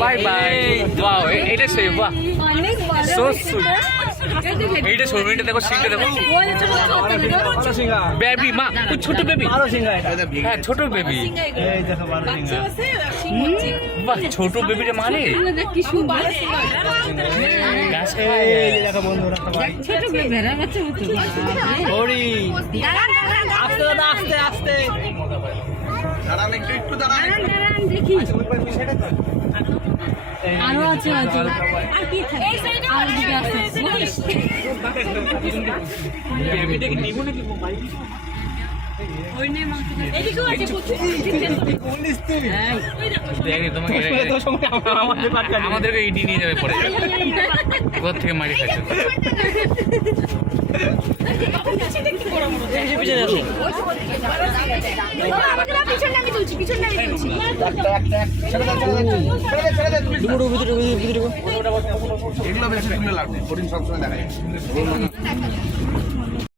Bye bye. Wow, এটা সেই বাহ, সো সুইট। এইটা শর্মিটা দেখো, সিংটা দেখো, বেবি মা, ওই ছোট বেবি। হ্যাঁ, ছোট বেবি। বাহ, ছোট বেবিটা মানে আস্তে আস্তে আরো আছে হয়তো, আর কি থাকে, আর দিকে আছে ওই নে মাংস এদিকেও আছে প্রচুর। আমাদেরকে ইডি নিয়ে যাবে পরে, কোথা থেকে মারি খাচ্ছে। এগুলো বেশি তুলে লাগবে, হরিণ সবসময় দেখা যায়।